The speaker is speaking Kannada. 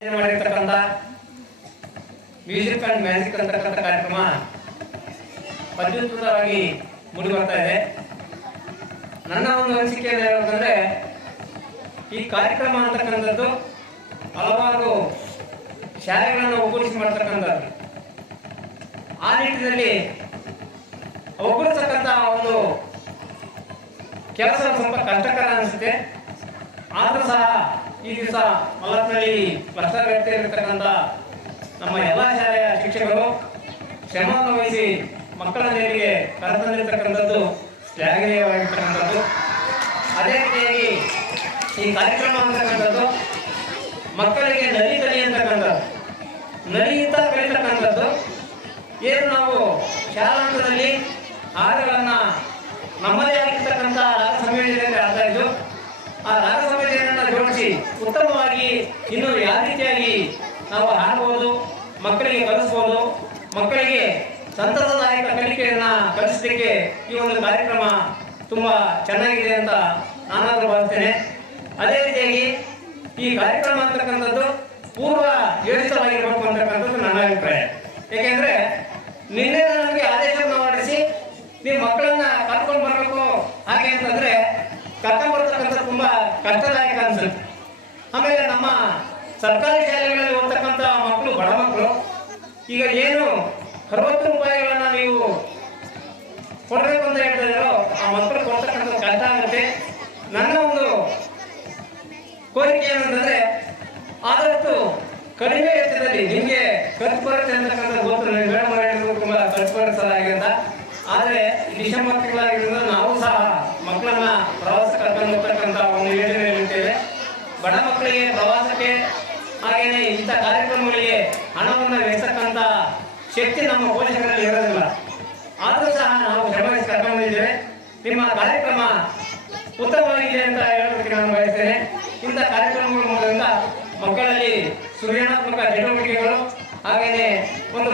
ಮಾಡಿರ್ತಕ್ಕಂಥ ಮ್ಯೂಸಿಕ್ ಅಂಡ್ ಮ್ಯಾಜಿಕ್ ಅಂತಕ್ಕಂಥ ಕಾರ್ಯಕ್ರಮ ಅತ್ಯುತ್ತಮವಾಗಿ ಮೂಡಿ ಬರ್ತಾ ಇದೆ. ನನ್ನ ಒಂದು ಅನಿಸಿಕೆ ಏನಂತಂದ್ರೆ, ಈ ಕಾರ್ಯಕ್ರಮ ಅಂತಕ್ಕಂಥದ್ದು ಹಲವಾರು ಶಾಲೆಗಳನ್ನು ಒಗ್ಗೂಡಿಸಿ ಮಾಡ್ತಕ್ಕಂಥದ್ದು. ಆ ನಿಟ್ಟಿನಲ್ಲಿ ಒಗ್ಗೂಡಿಸ್ತಕ್ಕಂಥ ಒಂದು ಕೆಲಸ ಸ್ವಲ್ಪ ಕಷ್ಟಕರ ಅನಿಸುತ್ತೆ. ಆದರೂ ಸಹ ಈ ದಿವಸ ಮಲ್ಲಪ್ಪನಹಳ್ಳಿ ಕ್ಲಸ್ಟರ್ ವ್ಯಾಪ್ತಿಯಲ್ಲಿರ್ತಕ್ಕಂಥ ನಮ್ಮ ಎಲ್ಲ ಶಾಲೆಯ ಶಿಕ್ಷಕರು ಶ್ರಮವನ್ನು ವಹಿಸಿ ಮಕ್ಕಳ ನೇರಿಗೆ ಕರೆತಂದಿರ್ತಕ್ಕಂಥದ್ದು ಶ್ಲಾಘನೀಯವಾಗಿರ್ತಕ್ಕಂಥದ್ದು. ಅದೇ ರೀತಿಯಾಗಿ ಈ ಕಾರ್ಯಕ್ರಮ ಅಂತಕ್ಕಂಥದ್ದು ಮಕ್ಕಳಿಗೆ ನಲಿ ಅಂತಕ್ಕಂಥದ್ದು, ನಲಿಯುತ್ತಾ ಕಲಿತಕ್ಕಂಥದ್ದು. ಏನು ನಾವು ಶಾಲಾಂತರದಲ್ಲಿ ಹಾಡುಗಳನ್ನು ನಮ್ಮದೇ ಆಗಿರ್ತಕ್ಕಂಥ ರಾಗ ಸಂಯೋಜನೆಯಲ್ಲಿ ಆಡ್ತಾ ಇದ್ದು, ಆ ರಾಗ ಸಂಯೋಜನೆಯನ್ನು ಜೋಡಿಸಿ ಉತ್ತಮವಾಗಿ ಇನ್ನು ಯಾವ ರೀತಿಯಾಗಿ ನಾವು ಹಾಡಬಹುದು, ಮಕ್ಕಳಿಗೆ ಕಲಿಸ್ಬೋದು, ಮಕ್ಕಳಿಗೆ ಸಂತಸದಾಯಕ ಕಲಿಕೆಯನ್ನು ಕಲಿಸಲಿಕ್ಕೆ ಈ ಒಂದು ಕಾರ್ಯಕ್ರಮ ತುಂಬ ಚೆನ್ನಾಗಿದೆ ಅಂತ ನಾನಾದರೂ ಭಾವಿಸ್ತೇನೆ. ಅದೇ ರೀತಿಯಾಗಿ ಈ ಕಾರ್ಯಕ್ರಮ ಅಂತಕ್ಕಂಥದ್ದು ಪೂರ್ವ ಯೋಜಿತವಾಗಿರಬೇಕು ಅಂತಕ್ಕಂಥದ್ದು ನನ್ನ ಅಭಿಪ್ರಾಯ. ಏಕೆಂದರೆ ನಿನ್ನೆ ನನಗೆ ಆದೇಶವನ್ನು ಹೊರಡಿಸಿ ನೀವು ಮಕ್ಕಳನ್ನ ಕರ್ಕೊಂಡು ಬರಬೇಕು ಹಾಗೆ ಅಂತಂದರೆ ಕರ್ಕೊಂಡು ಬರ್ತಕ್ಕಂಥ ತುಂಬ ಕಷ್ಟದಾಯಕ ಅನಿಸುತ್ತೆ. ಆಮೇಲೆ ನಮ್ಮ ಸರ್ಕಾರಿ ಶಾಲೆಗಳಲ್ಲಿ ಓದ್ತಕ್ಕಂಥ ಮಕ್ಕಳು, ಬಡ ಮಕ್ಕಳು, ಈಗ ಏನು 60 ರೂಪಾಯಿಗಳನ್ನು ನೀವು ಕೊಡಬೇಕು ಅಂತ ಹೇಳ್ತಿದ್ದಾರೋ ಆ ಮಕ್ಕಳು ಕೊಡ್ತಕ್ಕಂಥ ಕಷ್ಟ ಆಗುತ್ತೆ. ನನ್ನ ಒಂದು ಕೋರಿಕೆ ಏನಂತಂದರೆ, ಆದಷ್ಟು ಕಡಿಮೆ ವೆಚ್ಚದಲ್ಲಿ ನಿಮಗೆ ಖರ್ಚು ಬರುತ್ತೆ ಅಂತಕ್ಕಂಥ ಗೊತ್ತು, ಮೇಡಮ್ ತುಂಬ ಖರ್ಚು ಬರುತ್ತಲಾಗಿದೆ ಅಂತ. ಆದರೆ ಡಿಸೆಂಬರ್ ತಿಂಗಳಾಗಿರೋದ್ರಿಂದ ನಾವು ಸಹ ಮಕ್ಕಳನ್ನ ಪ್ರವಾಸ ಕರ್ಕೊಂಡು ಹೋಗ್ತಕ್ಕಂಥ ಒಂದು ಯೋಜನೆಯಲ್ಲಿದ್ದೇವೆ. ಬಡ ಮಕ್ಕಳಿಗೆ ಪ್ರವಾಸಕ್ಕೆ ಹಾಗೆಯೇ ಇಂಥ ಕಾರ್ಯಕ್ರಮಗಳಿಗೆ ಹಣವನ್ನು ವೆಚ್ಚತಕ್ಕಂಥ ಶಕ್ತಿ ನಮ್ಮ ಪೋಷಕರಲ್ಲಿ ಇರೋದಿಲ್ಲ. ಆದರೂ ಸಹ ನಾವು ಶ್ರಮಿಸಿ ಕರ್ಕೊಂಡಿದ್ದೇವೆ. ನಿಮ್ಮ ಕಾರ್ಯಕ್ರಮ ಉತ್ತಮವಾಗಿದೆ ಅಂತ ಹೇಳೋದಕ್ಕೆ ನಾನು ಬಯಸ್ತೇನೆ. ಇಂಥ ಕಾರ್ಯಕ್ರಮಗಳ ಮೂಲಕ ಮಕ್ಕಳಲ್ಲಿ ಸೃಜನಾತ್ಮಕ ಚಟುವಟಿಕೆಗಳು ಹಾಗೆಯೇ ಒಂದು